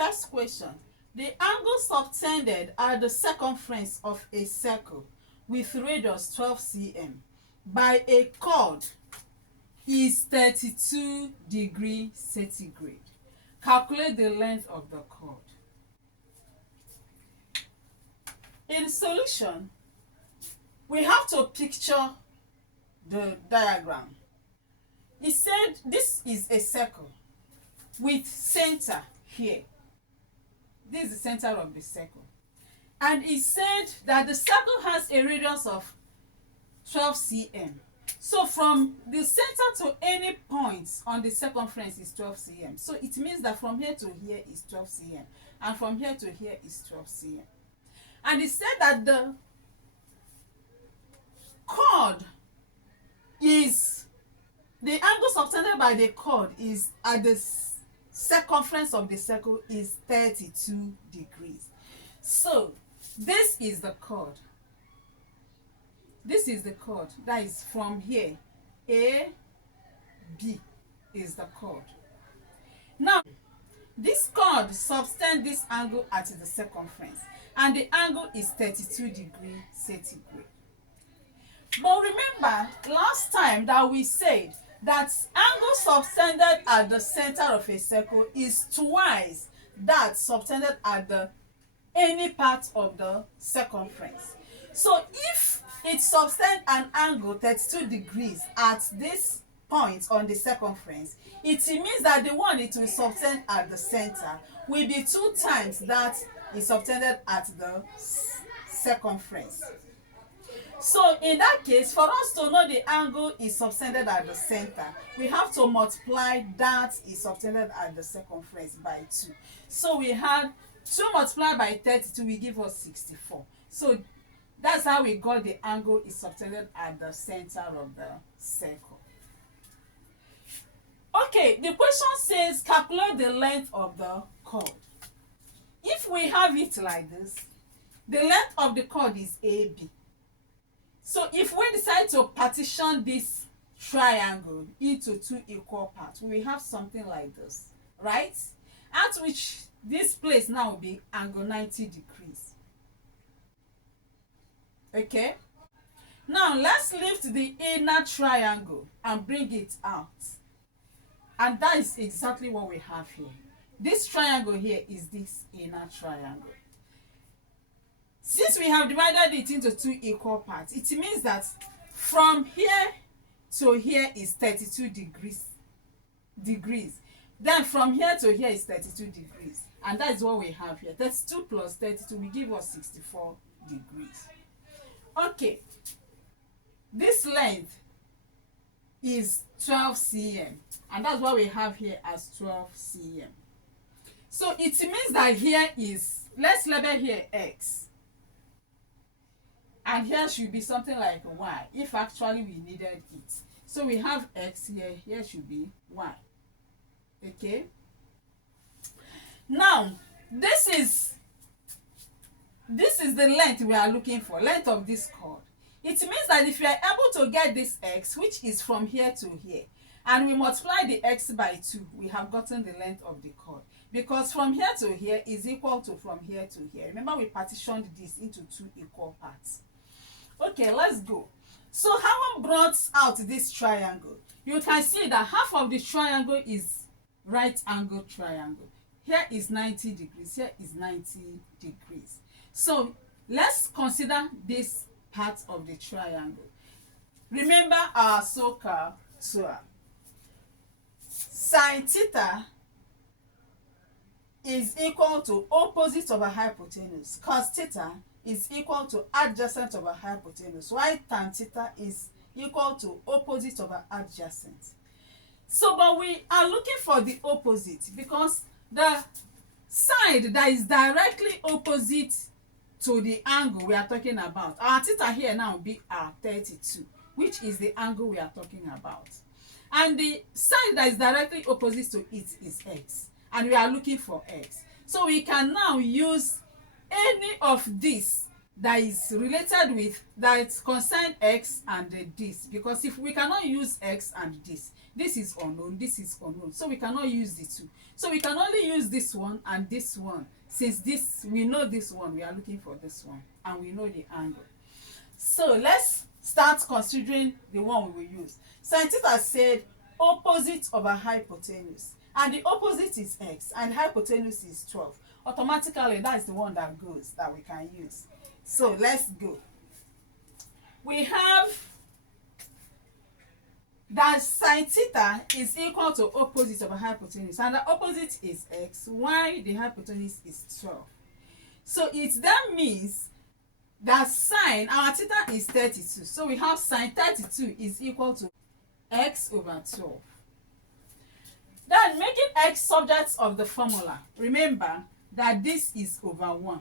First question. The angle subtended at the circumference of a circle with radius 12 cm by a chord is 32 degree centigrade. Calculate the length of the chord. In solution, we have to picture the diagram. It said this is a circle with center here. This is the center of the circle. And it said that the circle has a radius of 12 cm. So from the center to any point on the circumference is 12 cm. So it means that from here to here is 12 cm. And from here to here is 12 cm. And it said that the chord is, the angle subtended by the chord is at the circumference of the circle is 32 degrees. So this is the chord. This is the chord. That is from here. A, B is the chord. Now, this chord subtends this angle at the circumference. And the angle is 32 degree centigrade. But remember, last time that we said that angle subtended at the center of a circle is twice that subtended at the any part of the circumference. So if it subtends an angle 32 degrees at this point on the circumference, it means that the one it will subtend at the center will be 2 times that is subtended at the circumference. So in that case, for us to know the angle is subtended at the center, we have to multiply that is subtended at the circumference by 2. So we had 2 multiplied by 32 will give us 64. So that's how we got the angle is subtended at the center of the circle. Okay, the question says calculate the length of the chord. If we have it like this, the length of the chord is AB. So if we decide to partition this triangle into 2 equal parts, we have something like this, right? At which this place now will be angle 90 degrees. Okay? Now let's lift the inner triangle and bring it out. And that is exactly what we have here. This triangle here is this inner triangle. Since we have divided it into 2 equal parts, it means that from here to here is 32 degrees. Then from here to here is 32 degrees. And that is what we have here. 32 plus 32 will give us 64 degrees. Okay. This length is 12 cm. And that's what we have here as 12 cm. So it means that here is, let's label here X. And here should be something like Y, if actually we needed it. So we have X here, here should be Y. Okay? Now, this is the length we are looking for, length of this chord. It means that if we are able to get this X, which is from here to here, and we multiply the X by 2, we have gotten the length of the chord. Because from here to here is equal to from here to here. Remember, we partitioned this into 2 equal parts. Okay, let's go. So having brought out this triangle, you can see that half of the triangle is right angle triangle. Here is 90 degrees, here is 90 degrees. So let's consider this part of the triangle. Remember our so-called tour. Sin theta is equal to opposite of a hypotenuse. Cos theta is equal to adjacent of a hypotenuse. While tan theta is equal to opposite of an adjacent. So, but we are looking for the opposite because the side that is directly opposite to the angle we are talking about, our theta here now will be our 32, which is the angle we are talking about. And the side that is directly opposite to it is X. And we are looking for X. So we can now use any of this that is related with, that concern x and this, because if we cannot use x and this is unknown, this is unknown, so we cannot use the two, so we can only use this one and this one. Since this, we know this one, we are looking for this one, and we know the angle. So let's start considering the one we will use. Sin theta said opposite over hypotenuse, and the opposite is x and hypotenuse is 12. Automatically that's the one that goes, that we can use. So let's go. We have that sin theta is equal to opposite over hypotenuse, and the opposite is x, while the hypotenuse is 12. So it then means that sine, our theta is 32, so we have sine 32 is equal to x over 12. Then making x subjects of the formula, remember that this is over 1,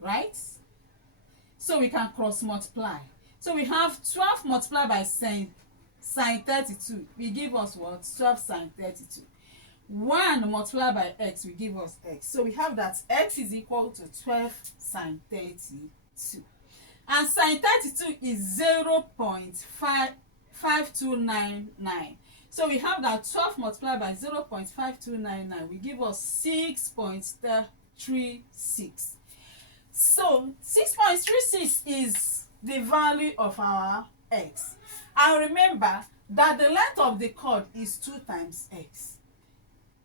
right? So we can cross multiply. So we have 12 multiplied by sine 32 will give us what? 12 sine 32. 1 multiplied by x will give us x. So we have that x is equal to 12 sine 32. And sine 32 is 0.5299. So we have that 12 multiplied by 0.5299 will give us 6.36. So 6.36 is the value of our x. And remember that the length of the chord is 2 times x,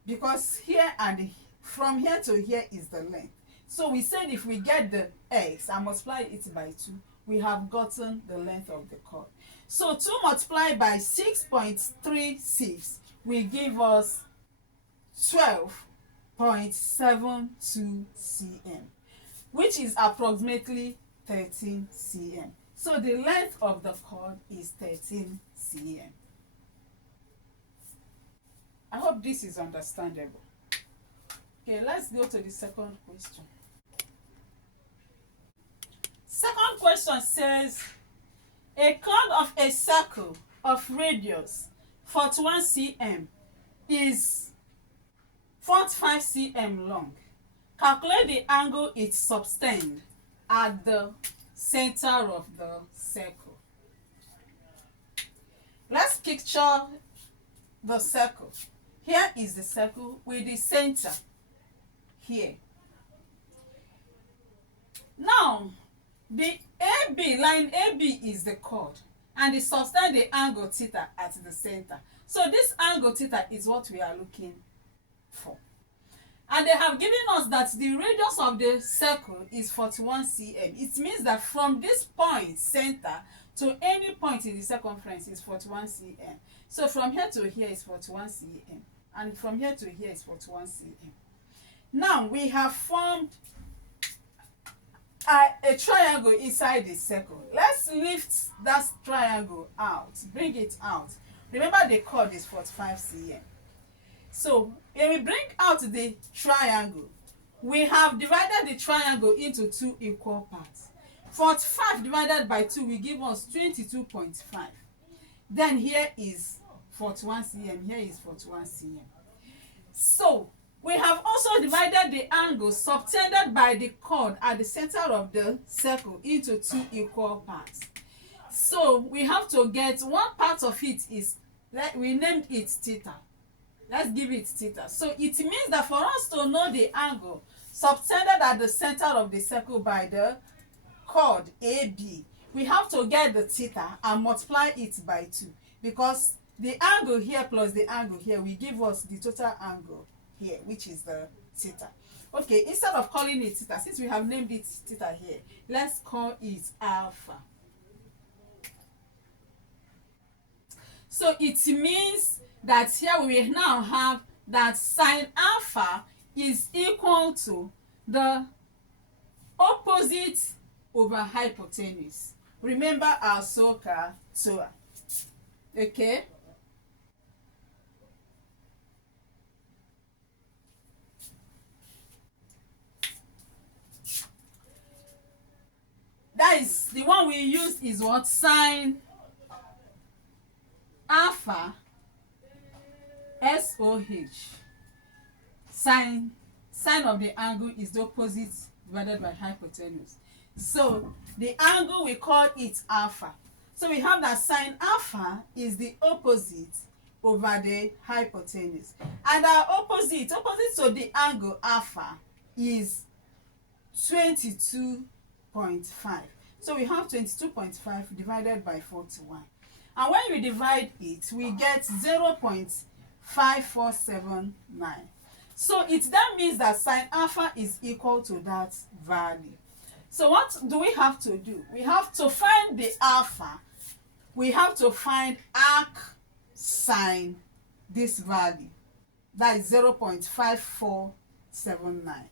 because here and from here to here is the length. So we said if we get the x and multiply it by 2, we have gotten the length of the chord. So 2 multiplied by 6.36 will give us 12.72 cm, which is approximately 13 cm. So the length of the chord is 13 cm. I hope this is understandable. Okay, let's go to the second question. Second question says, a chord of a circle of radius 41 cm is 45 cm long. Calculate the angle it subtends at the center of the circle. Let's picture the circle. Here is the circle with the center here. Now, the AB, line AB is the chord, and it subtends the angle theta at the center. So this angle theta is what we are looking for. And they have given us that the radius of the circle is 41 cm. It means that from this point, center, to any point in the circumference is 41 cm. So from here to here is 41 cm. And from here to here is 41 cm. Now we have formed a triangle inside the circle. Let's lift that triangle out. Bring it out. Remember the chord is 45 cm. So when we bring out the triangle, we have divided the triangle into 2 equal parts. 45 divided by 2 will give us 22.5. Then here is 41 cm, here is 41 cm. So we have also divided the angle subtended by the chord at the center of the circle into 2 equal parts. So we have to get one part of it is, we named it theta. Let's give it theta. So it means that for us to know the angle subtended at the center of the circle by the chord AB, we have to get the theta and multiply it by 2, because the angle here plus the angle here will give us the total angle here, which is the theta. Okay, instead of calling it theta, since we have named it theta here, let's call it alpha. So it means that here we now have that sine alpha is equal to the opposite over hypotenuse. Remember our SOHCAHTOA. Okay? That is, the one we use is what? Sine alpha SOH. Sine of the angle is the opposite divided by hypotenuse. So the angle, we call it alpha. So we have that sine alpha is the opposite over the hypotenuse. And our opposite to the angle alpha is 22.5. So we have 22.5 divided by 41. And when we divide it, we get 0.5479. So that means that sine alpha is equal to that value. So what do we have to do? We have to find the alpha. We have to find arc sine this value. That is 0.5479.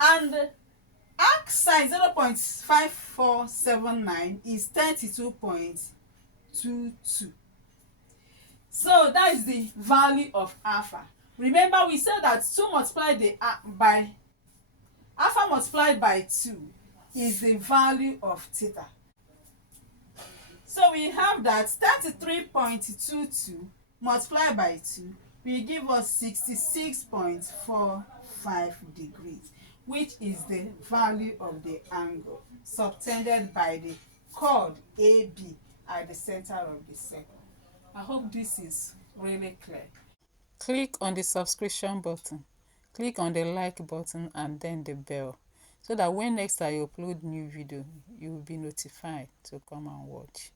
And arc sine 0.5479 is 32.22. So that is the value of alpha. Remember, we said that 2 multiplied by alpha multiplied by 2 is the value of theta. So we have that 33.22 multiplied by 2 will give us 66.45 degrees, which is the value of the angle subtended by the chord AB at the center of the circle. I hope this is really clear. Click on the subscription button, click on the like button and then the bell, so that when next I upload new video, you will be notified to come and watch.